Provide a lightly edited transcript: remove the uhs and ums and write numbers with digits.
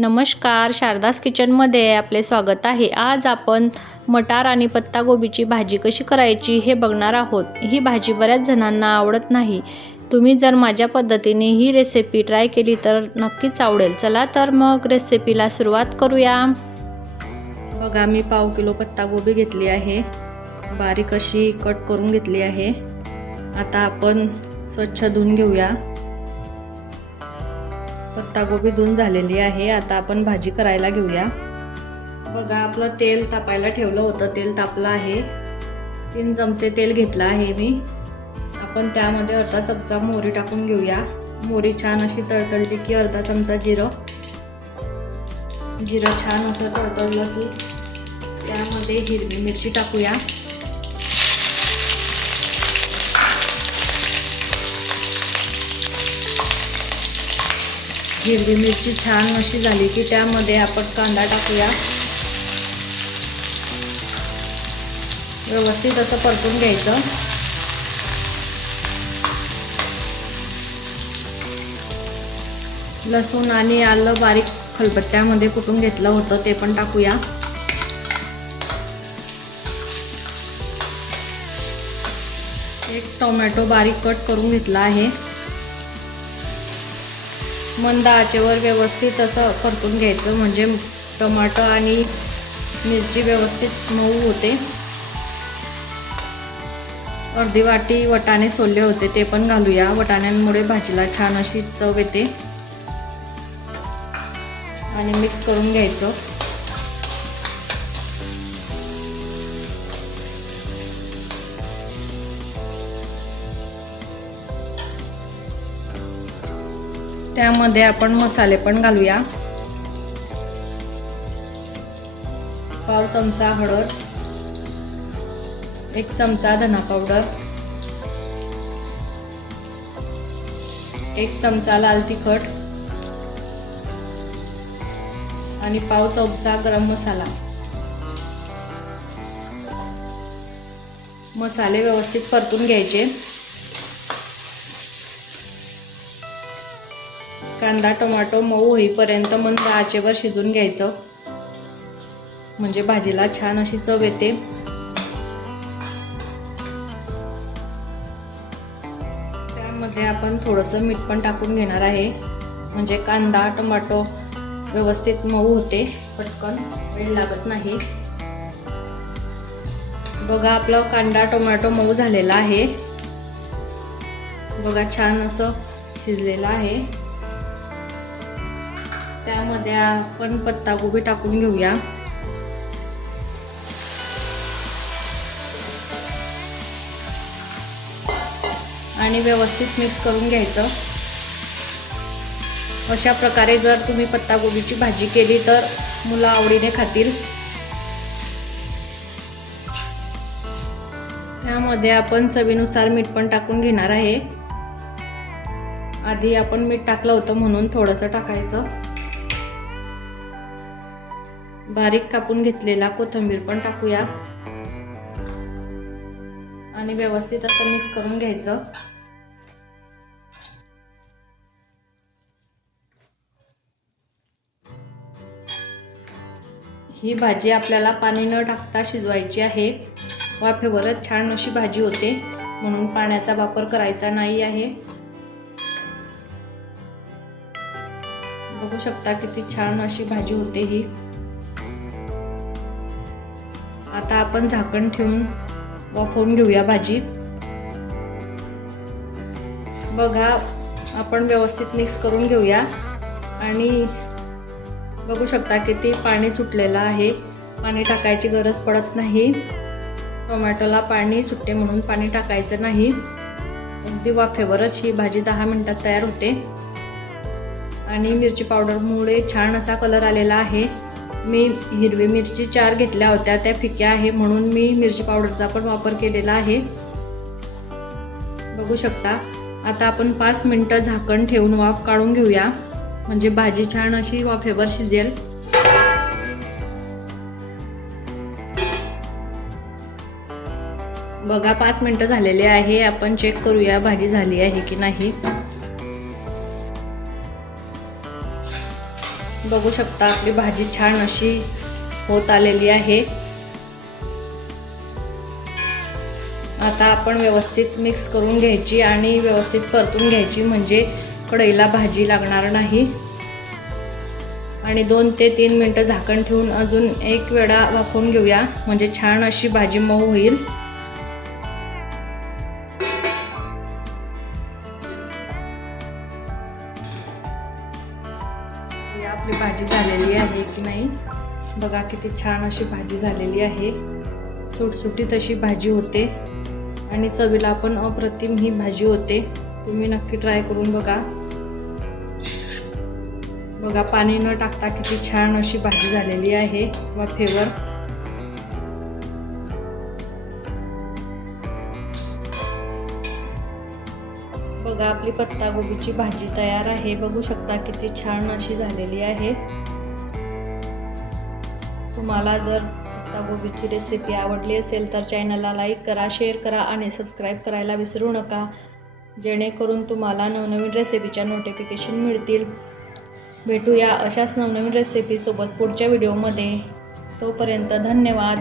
नमस्कार, शारदास किचनमध्ये आपले स्वागत आहे। आज आपण मटार आणि पत्तागोबीची भाजी कशी करायची हे बघणार आहोत। ही भाजी बऱ्याच जणांना आवडत नाही। तुम्ही जर माझ्या पद्धतीने ही रेसिपी ट्राय केली तर नक्कीच आवडेल। चला तर मग रेसिपीला सुरुवात करूया। बघा, मी पाव किलो पत्तागोबी घेतली आहे, बारीक अशी कट करून घेतली आहे। आता आपण स्वच्छ धुवून घेऊया। पत्तागोबी धुवून झालेली आहे। आता आपण भाजी करायला घेऊया। बघा, आपलं तेल तापायला ठेवलं होतं, तेल तापलं आहे। 3 चमचे तेल घेतलं आहे मी। आपण त्यामध्ये अर्धा चमचा मोहरी टाकून घेऊया। मोहरी छान अशी तळतळली की अर्धा चमचा जिरं छान असं तळतळलं की त्यामध्ये हिरवी मिरची टाकूया। हिरवी मिरची छान अशी झाली की त्यामध्ये आपण कांदा टाकूया। व्यवस्थित असं परतून घ्यायचं। लसूण आणि आलं बारीक खलबत्त्यामध्ये कुटून घेतलं होतं ते पण टाकूया। एक टोमॅटो बारीक कट करून घेतला आहे। मंद आचेवर व्यवस्थित असं परतून घ्यायचं, म्हणजे टोमॅटो आणि मिरची व्यवस्थित मऊ होते। अर्धी वाटी वाटाणे सोलले होते ते पण घालूया। वाटाण्यांमुळे भाजीला छान अशी चव येते। आणि मिक्स करून घ्यायचं। त्यामध्ये आपण मसाले पण घालूया। पाव चमचा हळद, 1 चमचा धना पावडर, 1 चमचा लाल तिखट आणि पाव चमचा गरम मसाला। मसाले व्यवस्थित परतून घ्यायचे। कांदा टोमॅटो मऊ होईपर्यंत मंद आचेवर शिजून घ्यायचं, म्हणजे भाजीला छान अशी चव येते। त्यामध्ये आपण थोडंसं मीठ पण टाकून घेणार आहे, म्हणजे कांदा टोमॅटो व्यवस्थित मऊ होते, पटकन वेळ लागत नाही। बघा, आपलं कांदा टोमॅटो मऊ झालेला आहे। बघा, छान असं शिजलेलं आहे। त्यामध्ये आपण पत्तागोबी टाकून घेऊया। आणि व्यवस्थित मिक्स करून घ्यायचं। अशा प्रकारे जर तुम्ही पत्तागोबीची भाजी केली तर मुलं आवडीने खातील। त्यामध्ये आपण चवीनुसार मीठ पण टाकून घेणार आहे। आधी आपण मीठ टाकलं होतं म्हणून थोडंसं टाकायचं। बारीक कापून घेतलेला कोथिंबीर पण टाकूया आणि व्यवस्थित असं मिक्स करून घ्यायचं। ही भाजी आपल्याला पाणी न टाकता शिजवायची आहे। वाफेवरच छान अशी भाजी होते, म्हणून पाण्याचा वापर करायचा नाही आहे। बघू शकता किती छान अशी भाजी होते ही। आता आपण झाकण ठेवून वाफवून घेऊया भाजी। बघा, आपण व्यवस्थित मिक्स करून घेऊया। आणि बघू शकता किती पाणी सुटलेलं आहे। पाणी टाकायची गरज पडत नाही। टोमॅटोला पाणी सुटते म्हणून पाणी टाकायचं नाही। अगदी वाफेवरच ही भाजी 10 मिनिटात तयार होते। आणि मिरची पावडरमुळे छान असा कलर आलेला आहे। मी हिरवी मिरची 4 घेतल्या होत्या, त्या फिक्या आहे म्हणून मी मिरची पावडरचा पण वापर केलेला आहे। बघू शकता। आता आपण 5 मिनिटं झाकण ठेवून वाफ काढून घेऊया, म्हणजे भाजी छान अशी वाफेवर शिजेल। बघा, 5 मिनिटं झालेले आहे। आपण चेक करूया भाजी झाली आहे की नाही। बघू शकता आपली भाजी छान अशी होत आलेली आहे. आता आपण व्यवस्थित मिक्स करून घ्यायची आणि व्यवस्थित परतून घ्यायची, म्हणजे कढईला भाजी लागणार नाही. आणि 2 ते 3 मिनिटं झाकण ठेवून अजून एक वेळा वाफवून घेऊया, म्हणजे छान अशी भाजी मऊ होईल. आपली भाजी झालेली आहे की नाही बघा, किती छान अशी भाजी झालेली आहे. सुटसुटीत अशी भाजी होते आणि चवीला पण अप्रतिम ही भाजी होते. तुम्ही नक्की ट्राय करून बघा. बघा पाणी न टाकता किती छान अशी भाजी झालेली आहे वाफेवर. बघा आपली पत्तागोबीची भाजी तयार आहे. बघू शकता किती छान अशी झालेली आहे. तुम्हाला जर पत्तागोबीची रेसिपी आवडली असेल तर चॅनलला लाईक करा, शेअर करा आणि सबस्क्राईब करायला विसरू नका, जेणेकरून तुम्हाला नवनवीन रेसिपीच्या नोटिफिकेशन मिळतील. भेटूया अशाच नवनवीन रेसिपीसोबत पुढच्या व्हिडिओमध्ये. तोपर्यंत धन्यवाद.